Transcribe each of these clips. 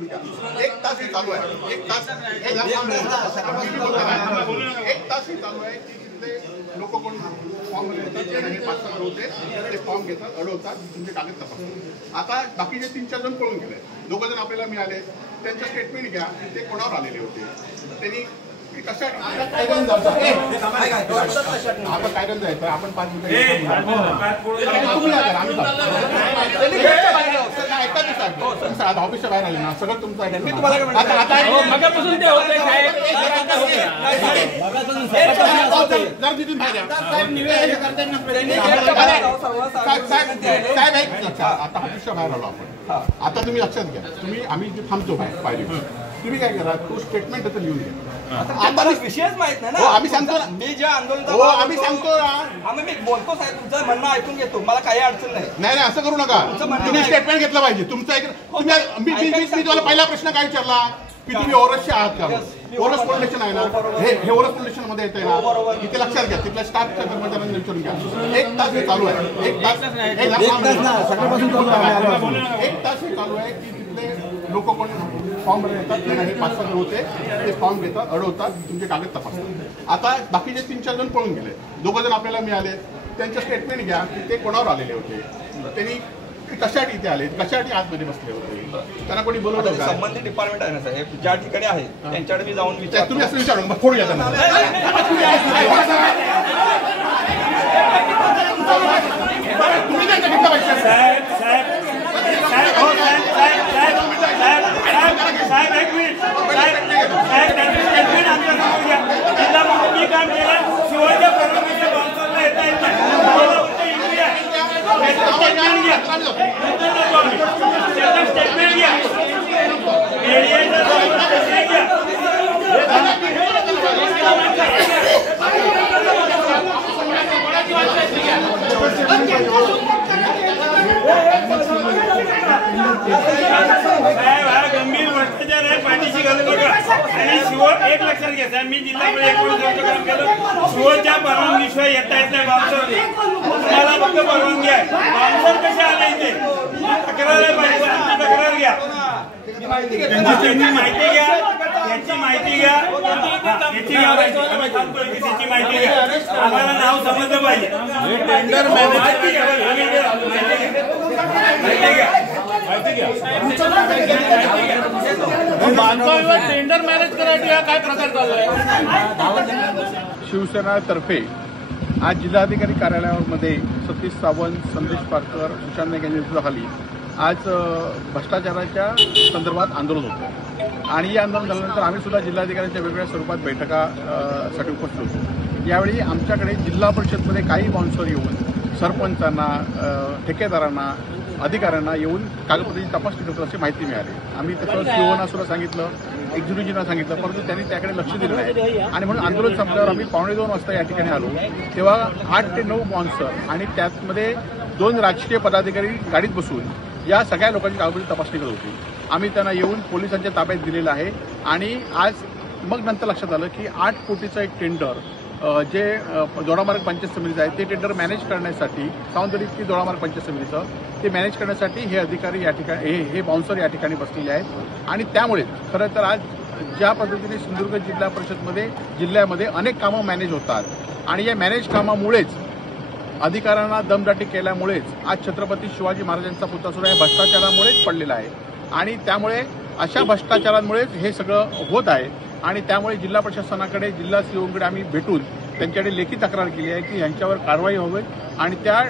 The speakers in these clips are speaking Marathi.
विचारून घ्या. 1 तास हे चालू आहे. 1 तास हे चालू आहे की तिथले लोक कोण फॉर्म घेतात, हे 5-6 होते ते फॉर्म घेतात, अडवतात, तुमचे कागद तपासतात. आता बाकीचे 3-4 जण पळून गेले. 2 जण आपल्याला मिळाले. त्यांचं स्टेटमेंट घ्या ते कोणावर आलेले होते, त्यांनी कशासाठी आता कायद्यानं जायचं. आपण 5 मिनिटं ऑफिसच्या बाहेर आले ना, सगळं तुमचं ऐका. जर तिथून बाहेर आता ऑफिसच्या बाहेर आलो आपण. आता तुम्ही लक्षात घ्या, तुम्ही आम्ही जे थांबतो पाहिजे, तुम्ही काय करा, तो स्टेटमेंट त्याचं लिहून घ्या. आता विषयच माहित नाही ना. आम्ही सांगतो ना, मी ज्या आंदोलन आम्ही सांगतो ना, आम्ही मी बोलतो साहेब, तुमचं म्हणणं ऐकून घेतो, मला काही अडचण नाही. नाही असं करू नका. तुम्ही स्टेटमेंट घेतलं पाहिजे तुमचं. मी तुम्हाला पहिला प्रश्न काय विचारला की तुम्ही ओरसचे आहात का? ओरस पोलीस स्टेशन आहे ना, हे ओरस पोलीस स्टेशन मध्ये येते ना, इथे लक्षात घ्या. तिथल्या स्टाफच्या कर्मचाऱ्यांना विचारून घ्या. 1 तास हे चालू आहे. 1 तास सकाळपासून चालू आहे की तिथले लोक कोण फॉर्म येतात, हे 5-6 होते ते फॉर्म घेतात, अडवतात, तुमचे कागद तपासतात. आता बाकीचे 3-4 जण पळून गेले. 2 जण आपल्याला मिळाले. त्यांचं स्टेटमेंट घ्या की ते कोणावर आलेले होते, त्यांनी कशासाठी इथे आले, कशासाठी आतमध्ये बसले होते, त्यांना कोणी बोलवलं का? संबंधित डिपार्टमेंट आहे ना साहेब, ज्या ठिकाणी आहे त्यांच्याकडे मी जाऊन विचार. तुम्ही असं विचारू मग फोडूया त्यांना. तुम्ही नाही का घेतला पाहिजे साहेब एक मिनिट साहेब त्यांची स्टेटमेंट आमच्याकडे घ्या. जिल्हा मी काम केलं, शिवाच्या परवानगीच्या बांधकामाला येता येत नाही. स्टेटमेंट घ्या. स्टेटमेंट घ्या. गंभीर भ्रष्टाचार आहे, पाठीशी घालू नका. आणि शिव एक लक्षात घ्या साहेब, मी जिल्हा परिषद काम केलं, शिवच्या परवानगीशिवाय येता येत नाही. बाउन्सर तुम्हाला फक्त परवानगी आहे. बाउन्सर कसे आले इथे तक्रार आहे पाहिजे, तक्रार घ्या, त्याची माहिती घ्या, याची माहिती घ्या, त्याची माहिती घ्या. आम्हाला नाव समजलं पाहिजे. टेंडर टेंडर मॅनेज करायची काय प्रकार चाललाय? शिवसेनातर्फे आज जिल्हाधिकारी कार्यालयामध्ये सतीश सावंत, संदेश पारकर, सुशांत नाईक यांच्या नेतृत्वाखाली आज भ्रष्टाचाराच्या संदर्भात आंदोलन होतं. आणि या आंदोलन झाल्यानंतर आम्ही सुद्धा जिल्हाधिकाऱ्यांच्या वेगवेगळ्या स्वरूपात बैठकासाठी उपस्थित होतो. यावेळी आमच्याकडे जिल्हा परिषदमध्ये काही बाउन्सर येऊन सरपंचांना, ठेकेदारांना, अधिकाऱ्यांना येऊन कागदपत्राची तपासणी करतात अशी माहिती मिळाली. आम्ही तसं सीओना सुद्धा सांगितलं, एक्झिक्युटिव्हना सांगितलं, परंतु त्यांनी त्याकडे लक्ष दिलं नाही. आणि म्हणून आंदोलन संपल्यावर आम्ही 2:15 वाजता या ठिकाणी आलो. तेव्हा 8 ते 9 बाउन्सर आणि त्यामध्ये 2 राजकीय पदाधिकारी गाडीत बसून या सगळ्या लोकांची कागदपत्राची तपासणी करत होती. आम्ही त्यांना येऊन पोलिसांच्या ताब्यात दिलेलं आहे. आणि आज मग नंतर लक्षात आलं की 8 कोटीचं एक टेंडर जे दोडामार्ग पंचायत समितीचं आहे ते टेंडर मॅनेज करण्यासाठी, सावंतवाडी की दोडामार्ग पंचायत समितीचं ते मॅनेज करण्यासाठी हे अधिकारी या ठिकाणी हे बाउन्सर या ठिकाणी बसलेले आहेत. आणि त्यामुळे खरं तर आज ज्या पद्धतीने सिंधुदुर्ग जिल्हा परिषदमध्ये जिल्ह्यामध्ये अनेक कामं मॅनेज होतात आणि या मॅनेज कामामुळेच अधिकाऱ्यांना दमदाटी केल्यामुळेच आज छत्रपती शिवाजी महाराजांचा पुतळा सुद्धा या भ्रष्टाचारामुळेच पडलेला आहे. आणि त्यामुळे अशा भ्रष्टाचारांमुळेच हे सगळं होत आहे. आणि त्यामुळे जिल्हा प्रशासनाकडे, जिल्हा सीओकडे आम्ही भेटून त्यांच्याकडे लेखी तक्रार केली आहे की यांच्यावर कारवाई व्हावी आणि त्या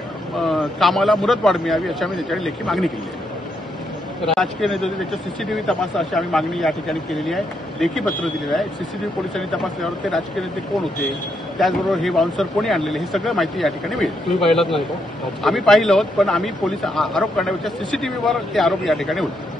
कामाला मुदतवाढ मिळावी अशी आम्ही त्याच्याकडे लेखी मागणी केली आहे. राजकीय नेते त्याच्या सीसीटीव्ही तपासा अशी आम्ही मागणी या ठिकाणी केलेली आहे, लेखी पत्र दिलेलं आहे. सीसीटीव्ही पोलिसांनी तपासल्यावर ते राजकीय नेते कोण होते, त्याचबरोबर हे बाउन्सर कोणी आणलेले, हे सगळं माहिती या ठिकाणी मिळेल. तुम्ही पाहिलात नाही का? आम्ही पाहिलं, पण आम्ही पोलीस आरोप करण्यापेक्षा सीसीटीव्हीवर ते आरोप या ठिकाणी होते.